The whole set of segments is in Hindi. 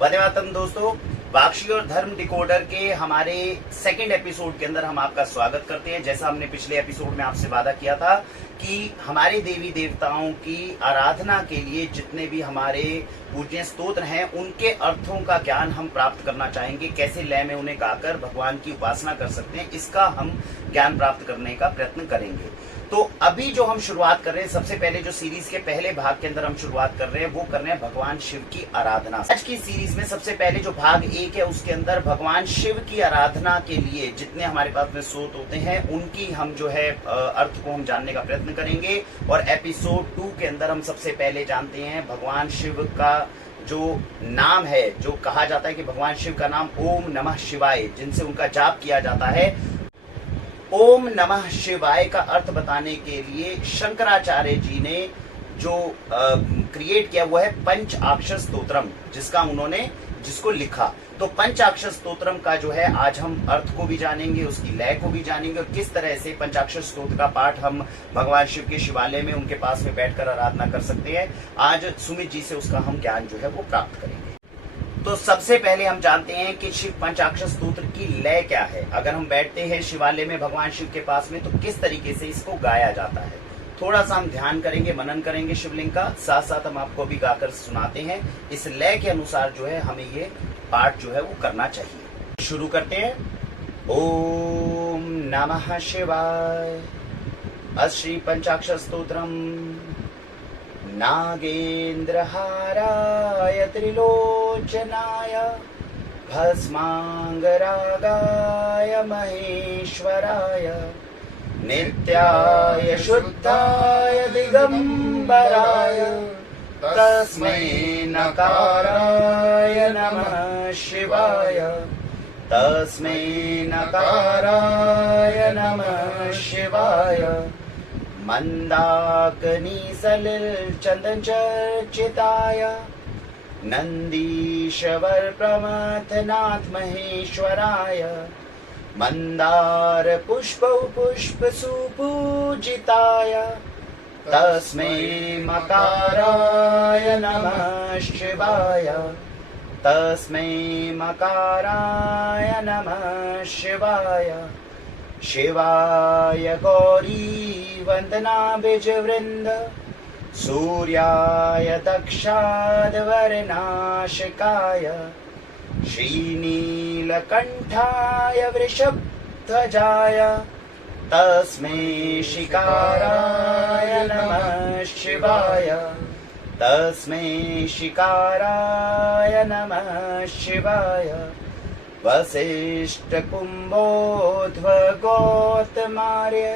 वंदे मातरम दोस्तों, वाक्षी और धर्म डिकोडर के हमारे सेकंड एपिसोड के अंदर हम आपका स्वागत करते हैं। जैसा हमने पिछले एपिसोड में आपसे वादा किया था कि हमारे देवी देवताओं की आराधना के लिए जितने भी हमारे पूज्य स्तोत्र हैं उनके अर्थों का ज्ञान हम प्राप्त करना चाहेंगे। कैसे लय में उन्हें गाकर भगवान की उपासना कर सकते हैं, इसका हम ज्ञान प्राप्त करने का प्रयत्न करेंगे। तो अभी जो हम शुरुआत कर रहे हैं, सबसे पहले जो सीरीज के पहले भाग के अंदर हम शुरुआत कर रहे हैं वो कर रहे हैं भगवान शिव की आराधना। आज की सीरीज में सबसे पहले जो भाग 1 है उसके अंदर भगवान शिव की आराधना के लिए जितने हमारे पास में स्रोत होते हैं उनकी हम जो है अर्थ को हम जानने का प्रयत्न करेंगे। और एपिसोड 2 के अंदर हम सबसे पहले जानते हैं भगवान शिव का जो नाम है, जो कहा जाता है कि भगवान शिव का नाम ओम नमः शिवाय, जिनसे उनका जाप किया जाता है। ओम नमः शिवाय का अर्थ बताने के लिए शंकराचार्य जी ने जो क्रिएट किया वो है पंचाक्षर स्तोत्रम, जिसको लिखा। तो पंचाक्षर स्तोत्रम का जो है आज हम अर्थ को भी जानेंगे, उसकी लय को भी जानेंगे और किस तरह से पंचाक्षर स्तोत्र का पाठ हम भगवान शिव के शिवालय में उनके पास में बैठकर आराधना कर सकते हैं। आज सुमित जी से उसका हम ज्ञान जो है वो प्राप्त करेंगे। तो सबसे पहले हम जानते हैं कि शिव पंचाक्षर स्तोत्र की लय क्या है। अगर हम बैठते हैं शिवालय में भगवान शिव के पास में तो किस तरीके से इसको गाया जाता है, थोड़ा सा हम ध्यान करेंगे, मनन करेंगे शिवलिंग का, साथ साथ हम आपको भी गाकर सुनाते हैं। इस लय के अनुसार जो है हमें ये पाठ जो है वो करना चाहिए। शुरू करते हैं। ओम नमः शिवाय। श्री पंचाक्षर स्तोत्रम। नागेन्द्रहाराय त्रिलोचनाय भस्मांगरागाय महेश्वराय नित्याय शुद्धाय दिगंबराय तस्मै नकाराय नमः शिवाय। तस्मै नकाराय नमः शिवाय। मंदाकिनी सलिल चंदन चर्चिताय नंदीश्वर प्रमथनाथ महेश्वराय मंदार पुष्प पुष्प सुपूजिताय तस्मै मकाराय नमः शिवाय। तस्मै मकाराय नमः शिवाय। शिवाय गौरी वंदनाभिजवृंद सूर्याय दक्षाध्वरनाशकाय श्रीनीलकंठाय वृषभध्वजाय तस्मै शिकाराय नमः शिवाय। तस्मै शिकाराय नमः शिवाय। वसिष्ठकुम्भोध्वगोतमार्य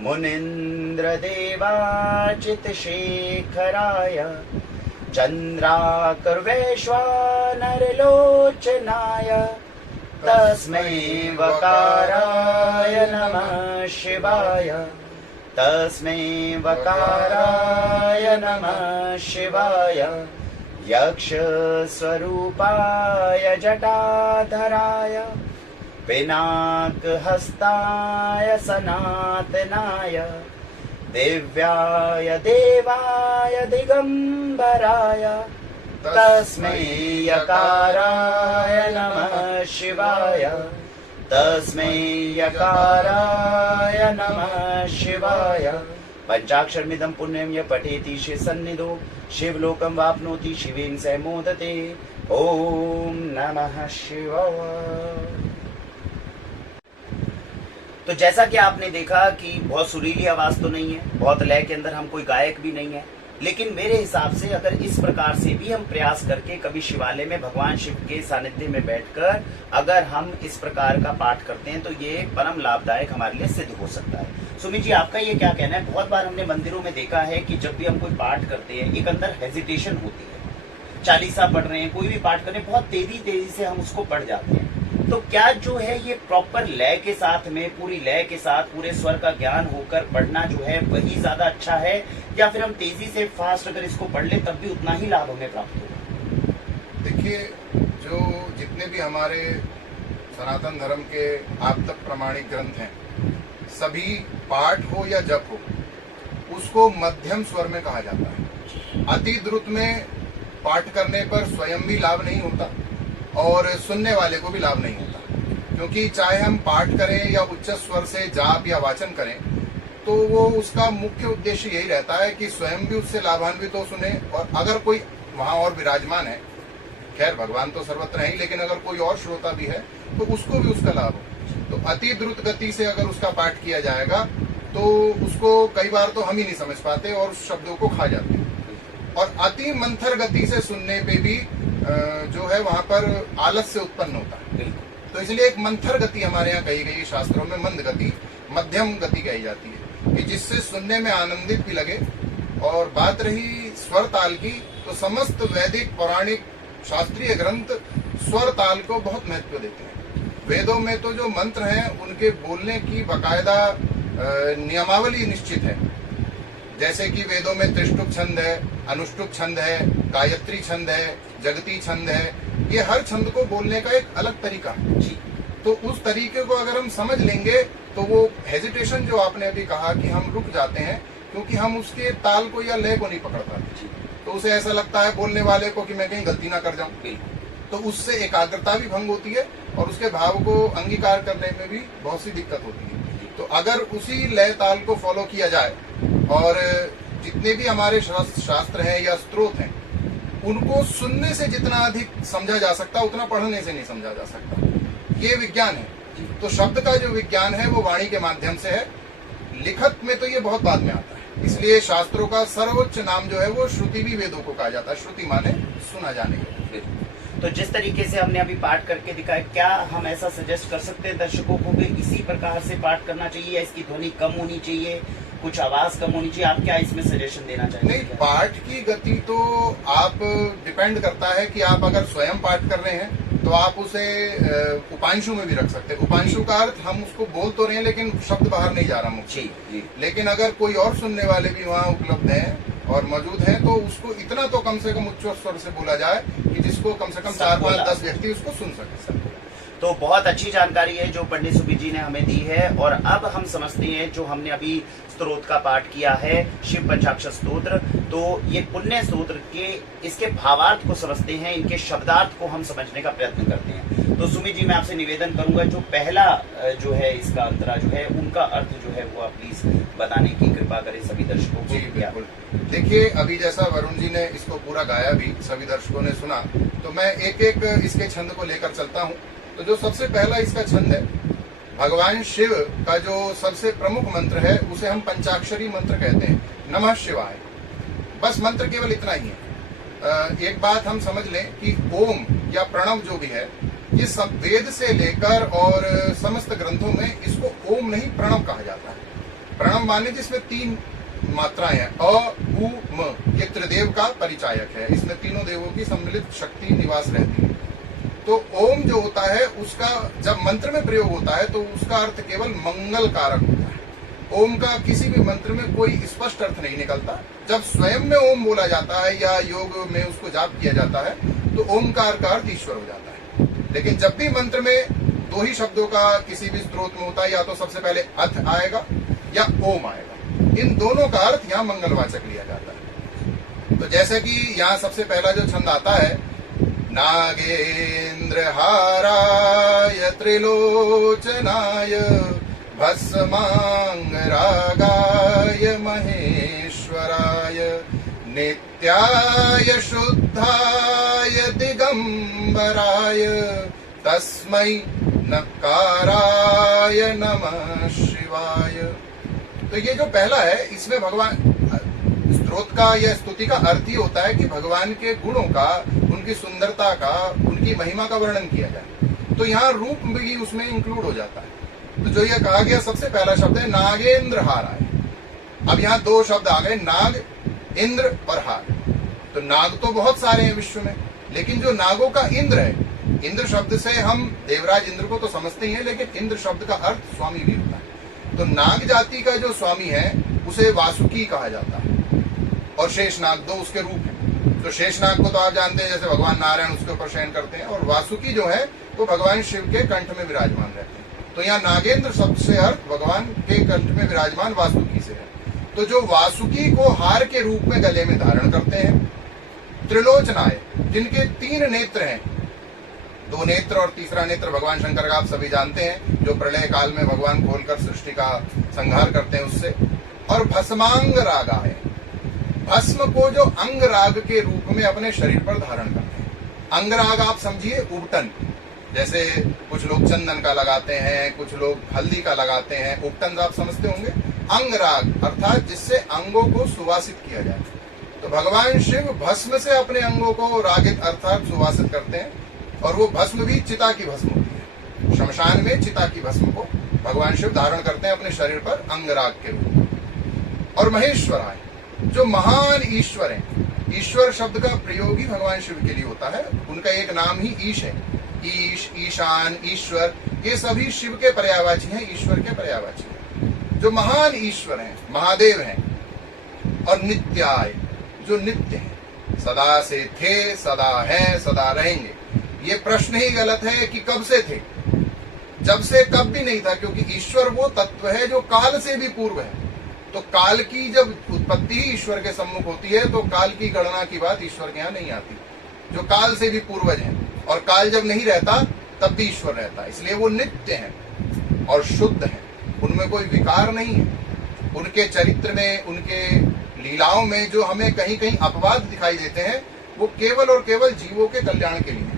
मुनीन्द्रदेवाचितशेखराय चन्द्राकरवैश्वानरलोचनाय तस्मै वकाराय नमः शिवाय। तस्मै वकाराय नमः शिवाय। यक्ष स्वरूपाय जटाधराय पिनाकहस्ताय सनातनाय दिव्याय देवाय दिगंबराय तस्मै यकाराय नमः शिवाय। तस्मै यकाराय नमः शिवाय। पंचाक्षरमिदं पुण्यं य पठेति शिव सन्निधौ शिवलोकं वाप्नोति शिवेन स मोदते। ओम नमः शिवाय। तो जैसा कि आपने देखा कि बहुत सुरीली आवाज तो नहीं है, बहुत लय के अंदर हम कोई गायक भी नहीं है, लेकिन मेरे हिसाब से अगर इस प्रकार से भी हम प्रयास करके कभी शिवालय में भगवान शिव के सानिध्य में बैठकर अगर हम इस प्रकार का पाठ करते हैं तो ये परम लाभदायक हमारे लिए सिद्ध हो सकता है। सुमित जी, आपका ये क्या कहना है? बहुत बार हमने मंदिरों में देखा है कि जब भी हम कोई पाठ करते हैं एक अंदर हेजिटेशन होती है। चालीसा पढ़ रहे हैं, कोई भी पाठ कर रहे हैं, बहुत तेजी से हम उसको पढ़ जाते हैं। तो क्या जो है ये प्रॉपर लय के साथ में, पूरी लय के साथ पूरे स्वर का ज्ञान होकर पढ़ना जो है वही ज्यादा अच्छा है, या फिर हम तेजी से फास्ट अगर इसको पढ़ ले तब भी उतना ही लाभ हमें प्राप्त होगा? देखिए, जो जितने भी हमारे सनातन धर्म के आप तक प्रमाणिक ग्रंथ हैं, सभी पाठ हो या जप हो, उसको मध्यम स्वर में कहा जाता है। अति द्रुत में पाठ करने पर स्वयं भी लाभ नहीं होता और सुनने वाले को भी लाभ नहीं होता, क्योंकि चाहे हम पाठ करें या उच्च स्वर से जाप या वाचन करें, तो वो उसका मुख्य उद्देश्य यही रहता है कि स्वयं भी उससे लाभान्वित हो, सुने, और अगर कोई वहां और विराजमान है, खैर भगवान तो सर्वत्र नहीं, लेकिन अगर कोई और श्रोता भी है तो उसको भी उसका लाभ हो। तो अति द्रुत गति से अगर उसका पाठ किया जाएगा तो उसको कई बार तो हम ही नहीं समझ पाते और उस शब्दों को खा जाते हैं, और अति मंथर गति से सुनने पे भी जो है वहां पर आलस्य उत्पन्न होता है। तो इसलिए एक मंथर गति हमारे यहाँ कही गई, शास्त्रों में मंद गति, मध्यम गति कही जाती है, कि जिससे सुनने में आनंदित भी लगे। और बात रही स्वर ताल की, तो समस्त वैदिक पौराणिक शास्त्रीय ग्रंथ स्वर ताल को बहुत महत्व देते हैं। वेदों में तो जो मंत्र हैं उनके बोलने की बाकायदा नियमावली निश्चित है, जैसे कि वेदों में त्रिष्टुप छंद है, अनुष्टुप छंद है, गायत्री छंद है, जगती छंद है। ये हर छंद को बोलने का एक अलग तरीका है। तो उस तरीके को अगर हम समझ लेंगे तो वो हेजिटेशन जो आपने अभी कहा कि हम रुक जाते हैं क्योंकि हम उसके ताल को या लय को नहीं पकड़ पाते, तो उसे ऐसा लगता है बोलने वाले को कि मैं कहीं गलती ना कर जाऊं, तो उससे एकाग्रता भी भंग होती है और उसके भाव को अंगीकार करने में भी बहुत सी दिक्कत होती है। तो अगर उसी लय ताल को फॉलो किया जाए, और जितने भी हमारे शास्त्र हैं या स्त्रोत हैं, उनको सुनने से जितना अधिक समझा जा सकता उतना पढ़ने से नहीं समझा जा सकता। ये विज्ञान है। तो शब्द का जो विज्ञान है वो वाणी के माध्यम से है, लिखत में तो ये बहुत बाद में आता है। इसलिए शास्त्रों का सर्वोच्च नाम जो है वो श्रुति भी वेदों को कहा जाता है। श्रुति माने सुना जाने के। तो जिस तरीके से हमने अभी पाठ करके दिखाया, क्या हम ऐसा सजेस्ट कर सकते हैं दर्शकों को भी इसी प्रकार से पाठ करना चाहिए, इसकी ध्वनि कम होनी चाहिए, कुछ आवाज कम होनी चाहिए? आप क्या इसमें सजेशन देना चाहेंगे? नहीं, पाठ की गति तो आप डिपेंड करता है कि आप अगर स्वयं पाठ कर रहे हैं तो आप उसे उपांशु में भी रख सकते हैं। उपांशु का अर्थ हम उसको बोल तो रहे हैं लेकिन शब्द बाहर नहीं जा रहा मुख से। लेकिन अगर कोई और सुनने वाले भी वहाँ उपलब्ध हैं और मौजूद हैं तो उसको इतना तो कम से कम उच्च स्वर से बोला जाए कि जिसको कम से कम 4, 5, 10 व्यक्ति उसको सुन सके। तो बहुत अच्छी जानकारी है जो पंडित सुबीर जी ने हमें दी है। और अब हम समझते हैं, जो हमने अभी स्तोत्र का पाठ किया है, शिव पंचाक्षर स्तोत्र, तो ये पुण्य स्तोत्र के इसके भावार्थ को समझते हैं, इनके शब्दार्थ को हम समझने का प्रयत्न करते हैं। तो सुमित जी, मैं आपसे निवेदन करूंगा, जो पहला जो है इसका अंतरा जो है, उनका अर्थ जो है वो आप प्लीज बताने की कृपा करें सभी दर्शकों को। जी बिल्कुल। देखिए, अभी जैसा वरुण जी ने इसको पूरा गाया भी, सभी दर्शकों ने सुना, तो मैं एक एक इसके छंद को लेकर चलता हूँ। तो जो सबसे पहला इसका छंद है, भगवान शिव का जो सबसे प्रमुख मंत्र है उसे हम पंचाक्षरी मंत्र कहते हैं, नमः शिवाय। बस मंत्र केवल इतना ही है। एक बात हम समझ लें कि ओम या प्रणव जो भी है, ये सब वेद से लेकर और समस्त ग्रंथों में इसको ओम नहीं प्रणव कहा जाता है। प्रणव माने जिसमें 3 मात्राएं हैं, अ, उ, म। ये त्रिदेव का परिचायक है। इसमें तीनों देवों की सम्मिलित शक्ति निवास रहती है। तो ओम जो होता है उसका जब मंत्र में प्रयोग होता है तो उसका अर्थ केवल मंगल कारक होता है। ओम का किसी भी मंत्र में कोई स्पष्ट अर्थ नहीं निकलता। जब स्वयं में ओम बोला जाता है या योग में उसको जाप किया जाता है तो ओमकार का अर्थ ईश्वर हो जाता है। लेकिन जब भी मंत्र में 2 ही शब्दों का किसी भी स्त्रोत में होता है, या तो सबसे पहले अथ आएगा या ओम आएगा। इन दोनों का अर्थ यहाँ मंगलवाचक लिया जाता है। तो जैसे कि यहाँ सबसे पहला जो छंद आता है, नागेन्द्र हाराय त्रिलोचनाय भस्मांग रागाय महेश्वराय नित्याय शुद्धाय दिगंबराय तस्मै नकाराय नमः शिवाय। तो ये जो पहला है, इसमें भगवान स्तोत्र का या स्तुति का अर्थ ही होता है कि भगवान के गुणों का, उनकी सुंदरता का, उनकी महिमा का वर्णन किया जाए। तो यहाँ रूप भी उसमें इंक्लूड हो जाता है। तो जो यह कहा गया सबसे पहला शब्द है नागेंद्र हाराय। अब यहाँ 2 शब्द आ गए, नाग, इंद्र और हार। तो नाग तो बहुत सारे हैं विश्व में, लेकिन जो नागों का इंद्र है, इंद्र शब्द से हम देवराज इंद्र को तो समझते ही हैं, लेकिन इंद्र शब्द का अर्थ स्वामी भी होता है। तो नाग जाति का जो स्वामी है उसे वासुकी कहा जाता है, और शेषनाग 2 उसके रूप हैं। तो शेषनाग को तो आप जानते हैं, जैसे भगवान नारायण उसके ऊपर शयन करते हैं, और वासुकी जो है वो भगवान शिव के कंठ में विराजमान रहते हैं। तो यहाँ नागेंद्र शब्द से अर्थ भगवान के कंठ में विराजमान वासुकी से है। तो जो वासुकी को हार के रूप में गले में धारण करते हैं, त्रिलोचनाय, जिनके 3 नेत्र हैं, 2 नेत्र और तीसरा नेत्र भगवान शंकर का आप सभी जानते हैं, जो प्रलय काल में भगवान खोलकर सृष्टि का संहार करते हैं उससे। और भस्मांग रागाय, भस्म को जो अंग राग के रूप में अपने शरीर पर धारण करते हैं। अंग राग आप समझिए उपटन, जैसे कुछ लोग चंदन का लगाते हैं, कुछ लोग हल्दी का लगाते हैं, उपटन आप समझते होंगे। अंग राग अर्थात जिससे अंगों को सुवासित किया जाए। तो भगवान शिव भस्म से अपने अंगों को रागित अर्थात सुवासित करते हैं, और वो भस्म भी चिता की भस्म होती है। शमशान में चिता की भस्म को भगवान शिव धारण करते हैं अपने शरीर पर अंगराग के रूप में। और महेश्वराय, जो महान ईश्वर हैं, ईश्वर शब्द का प्रयोग ही भगवान शिव के लिए होता है। उनका एक नाम ही ईश है। ईश, ईशान, ईश्वर, ये सभी शिव के पर्यायवाची हैं, ईश्वर के पर्यायवाची हैं। जो महान ईश्वर हैं, महादेव हैं। और नित्याय, जो नित्य हैं, सदा से थे, सदा हैं, सदा रहेंगे। ये प्रश्न ही गलत है कि कब से थे, जब से कब भी नहीं था, क्योंकि ईश्वर वो तत्व है जो काल से भी पूर्व है। तो काल की जब उत्पत्ति ही ईश्वर के सम्मुख होती है, तो काल की गणना की बात ईश्वर के यहाँ नहीं आती। जो काल से भी पूर्वज हैं, और काल जब नहीं रहता तब भी ईश्वर रहता है। इसलिए वो नित्य हैं और शुद्ध हैं, उनमें कोई विकार नहीं है। उनके चरित्र में, उनके लीलाओं में जो हमें कहीं कहीं अपवाद दिखाई देते हैं, वो केवल और केवल जीवों के कल्याण के लिए।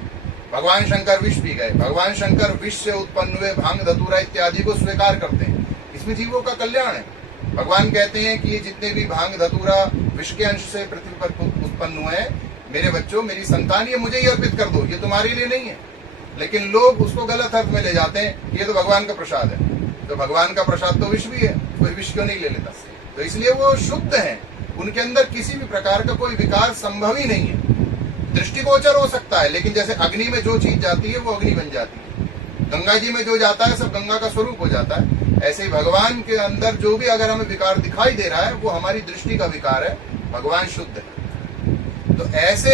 भगवान शंकर विष पी गए, भगवान शंकर विष से उत्पन्न हुए भांग धतूरा इत्यादि को स्वीकार करते हैं, इसमें जीवों का कल्याण है। भगवान कहते हैं कि ये जितने भी भांग धतूरा विष के अंश से पृथ्वी पर उत्पन्न हुए हैं, मेरे बच्चों, मेरी संतान, ये मुझे ही अर्पित कर दो, ये तुम्हारे लिए नहीं है। लेकिन लोग उसको गलत अर्थ में ले जाते हैं, ये तो भगवान का प्रसाद है। तो भगवान का प्रसाद तो विष भी है, कोई विष क्यों नहीं ले लेता। तो इसलिए वो शुद्ध है, उनके अंदर किसी भी प्रकार का कोई विकार संभव ही नहीं है। दृष्टिगोचर हो सकता है, लेकिन जैसे अग्नि में जो चीज जाती है वो अग्नि बन जाती है, गंगा जी में जो जाता है सब गंगा का स्वरूप हो जाता है। ऐसे ही भगवान के अंदर जो भी अगर हमें विकार दिखाई दे रहा है, वो हमारी दृष्टि का विकार है। भगवान शुद्ध है। तो ऐसे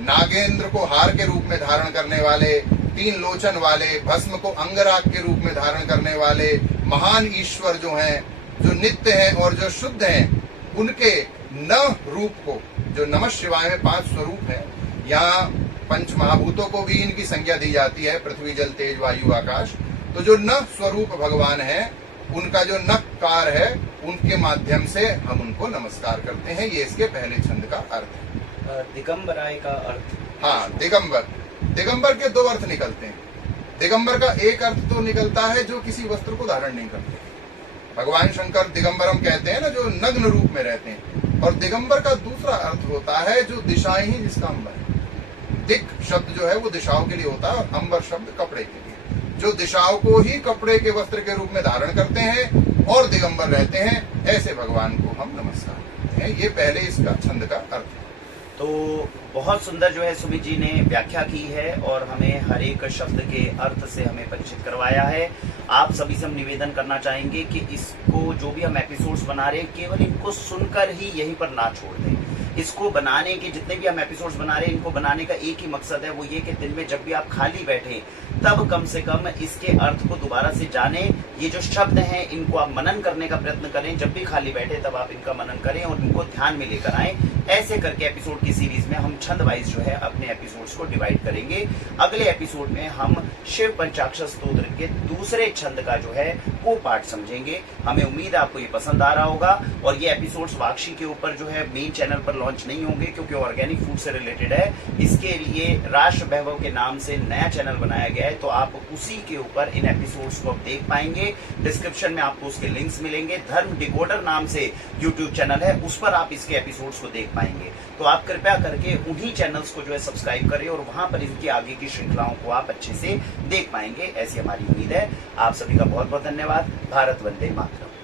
नागेंद्र को हार के रूप में धारण करने वाले, 3 लोचन वाले, भस्म को अंगराग के रूप में धारण करने वाले महान ईश्वर जो हैं, जो नित्य हैं और जो शुद्ध हैं, उनके नव रूप को, जो नमः शिवाय में 5 स्वरूप है, यहाँ 5 महाभूतों को भी इनकी संज्ञा दी जाती है, पृथ्वी, जल, तेज, वायु, आकाश। तो जो न स्वरूप भगवान है, उनका जो नकार है, उनके माध्यम से हम उनको नमस्कार करते हैं। ये इसके पहले छंद का अर्थ है। दिगंबराय का अर्थ? हाँ, दिगंबर। दिगंबर के 2 अर्थ निकलते हैं। दिगंबर का एक अर्थ तो निकलता है जो किसी वस्त्र को धारण नहीं करते। भगवान शंकर दिगंबरम कहते हैं ना, जो नग्न रूप में रहते हैं। और दिगंबर का दूसरा अर्थ होता है जो दिशाएं ही जिसका अंबर है। दिक शब्द जो है वो दिशाओं के लिए होता है, और अंबर शब्द कपड़े के लिए। जो दिशाओं को ही कपड़े के वस्त्र के रूप में धारण करते हैं और दिगंबर रहते हैं, ऐसे भगवान को हम नमस्कार करते हैं। ये पहले इसका छंद का अर्थ है। तो बहुत सुंदर जो है सुमित जी ने व्याख्या की है और हमें हर एक शब्द के अर्थ से हमें परिचित करवाया है। आप सभी से हम निवेदन करना चाहेंगे कि इसको जो भी हम एपिसोड्स बना रहे हैं, केवल इनको सुनकर ही यहीं पर ना छोड़ दें। इसको बनाने के, जितने भी हम एपिसोड्स बना रहे हैं, इनको बनाने का एक ही मकसद है, वो ये कि दिन में जब भी आप खाली बैठे तब कम से कम इसके अर्थ को दोबारा से जानें। ये जो शब्द हैं इनको आप मनन करने का प्रयत्न करें। जब भी खाली बैठे तब आप इनका मनन करें और इनको ध्यान में लेकर आएं। ऐसे करके एपिसोड की सीरीज में हम छंद वाइज जो है अपने एपिसोड्स को डिवाइड करेंगे। अगले एपिसोड में हम शिव पंचाक्षर स्तोत्र के दूसरे छंद का जो है वो पाठ समझेंगे। हमें उम्मीद है आपको ये पसंद आ रहा होगा। और ये एपिसोड्स वाक्षी के ऊपर जो है मेन चैनल पर लॉन्च नहीं होंगे, क्योंकि ऑर्गेनिक फूड से रिलेटेड है। इसके लिए राष्ट्र वैभव के नाम से नया चैनल बनाया गया है, तो आप उसी के ऊपर इन एपिसोड्स को आप देख पाएंगे। डिस्क्रिप्शन में आपको उसके लिंक्स मिलेंगे। धर्म डिकोडर नाम से यूट्यूब चैनल है, उस पर आप इसके एपिसोड्स को देख पाएंगे। तो आप कृपया करके उन्हीं चैनल्स को जो है सब्सक्राइब करें और वहां पर इनकी आगे की श्रृंखलाओं को आप अच्छे से देख पाएंगे, ऐसी हमारी उम्मीद है। आप सभी का बहुत बहुत धन्यवाद। भारत वंदे मातरम।